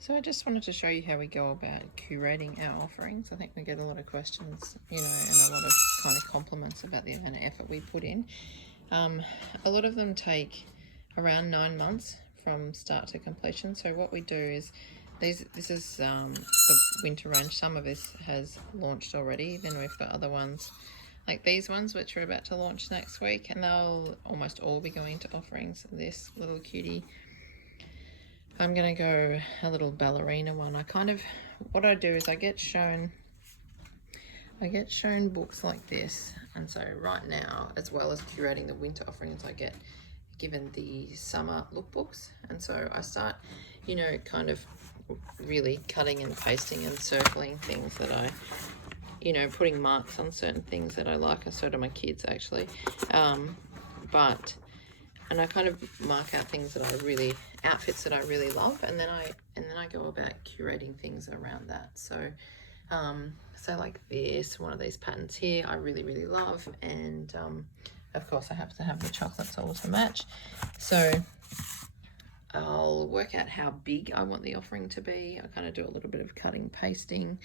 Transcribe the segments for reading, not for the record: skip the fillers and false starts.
So I just wanted to show you how we go about curating our offerings. I think we get a lot of questions, and a lot of kind of compliments about the amount of effort we put in. A lot of them take around 9 months from start to completion. So what we do is this is the winter range. Some of this has launched already. Then we've got other ones like these ones, which are about to launch next week, and they'll almost all be going to offerings. This little cutie, I'm gonna go a little ballerina one. What I do is I get shown books like this, and so right now, as well as curating the winter offerings, I get given the summer lookbooks, and so I start, kind of really cutting and pasting and circling things that I, putting marks on certain things that I like. I so do my kids actually, and I kind of mark out things that outfits that I really love, and then I go about curating things around that. So like one of these patterns here, I really, really love, and of course I have to have the chocolates all to match. So I'll work out how big I want the offering to be. I kind of do a little bit of cutting, pasting.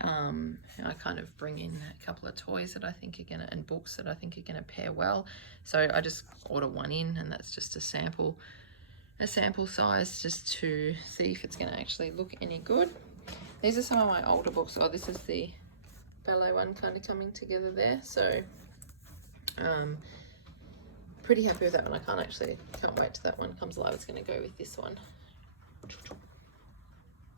I kind of bring in a couple of toys that I think are and books that I think are gonna pair well. So I just order one in, and that's just a sample size, just to see if it's gonna actually look any good. These are some of my older books. Oh, this is the ballet one kind of coming together there. So pretty happy with that one. I can't wait till that one comes live. It's gonna go with this one.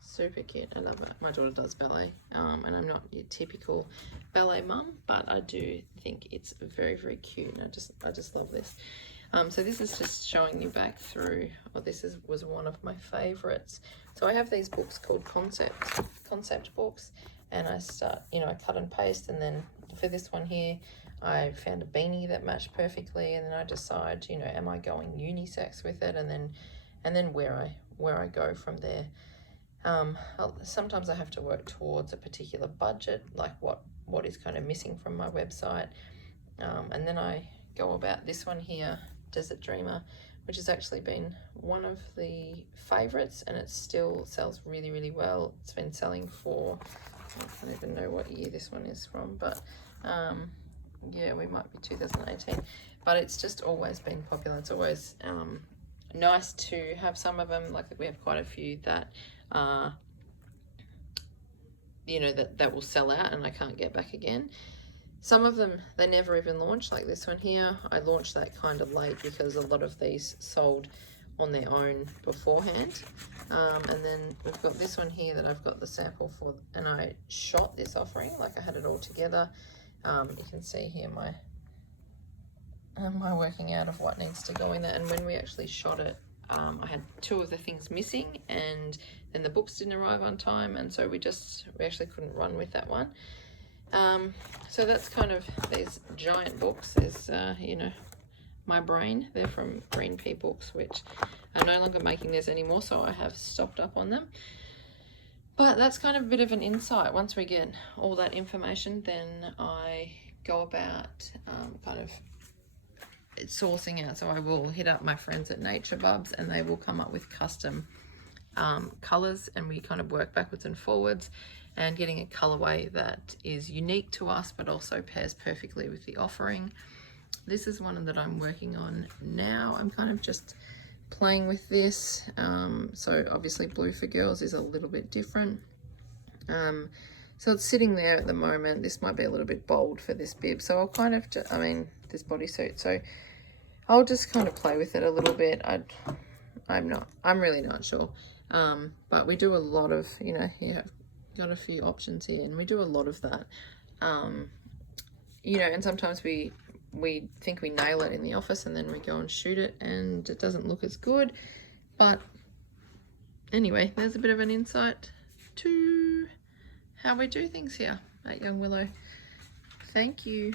Super cute. I love it. My daughter does ballet, and I'm not your typical ballet mum, but I do think it's very, very cute, and I just love this. So this is just showing you back through, was one of my favorites. So I have these books called concept books, and I start, I cut and paste, and then for this one here, I found a beanie that matched perfectly, and then I decide, am I going unisex with it, and then where I go from there. Sometimes I have to work towards a particular budget, like what is kind of missing from my website, and then I go about this one here, Desert Dreamer, which has actually been one of the favorites, and it still sells really, really well. It's been selling for, I don't even know what year this one is from, but yeah, we might be 2018, but it's just always been popular. It's always nice to have some of them, like we have quite a few that that will sell out and I can't get back again. Some of them, they never even launch, like this one here. I launched that kind of late because a lot of these sold on their own beforehand. And then we've got this one here that I've got the sample for, and I shot this offering, like I had it all together. You can see here my working out of what needs to go in there, and when we actually shot it, I had two of the things missing, and then the books didn't arrive on time, and so we actually couldn't run with that one. So that's kind of these giant books is, my brain. They're from Green Pea Books, which are no longer making theirs anymore, so I have stocked up on them. But that's kind of a bit of an insight. Once we get all that information, then I go about kind of sourcing out. So I will hit up my friends at Nature Bubs, and they will come up with custom colors, and we kind of work backwards and forwards and getting a colorway that is unique to us but also pairs perfectly with the offering. This is one that I'm working on now. I'm kind of just playing with this. So obviously Blue for Girls is a little bit different. So it's sitting there at the moment. This might be a little bit bold for this bib, so I'll kind of this bodysuit, so I'll just kind of play with it a little bit. I'm really not sure, but we do a lot of, here I've got a few options here, and we do a lot of that, and sometimes we think we nail it in the office, and then we go and shoot it and it doesn't look as good. But anyway, there's a bit of an insight to how we do things here at Young Willow. Thank you.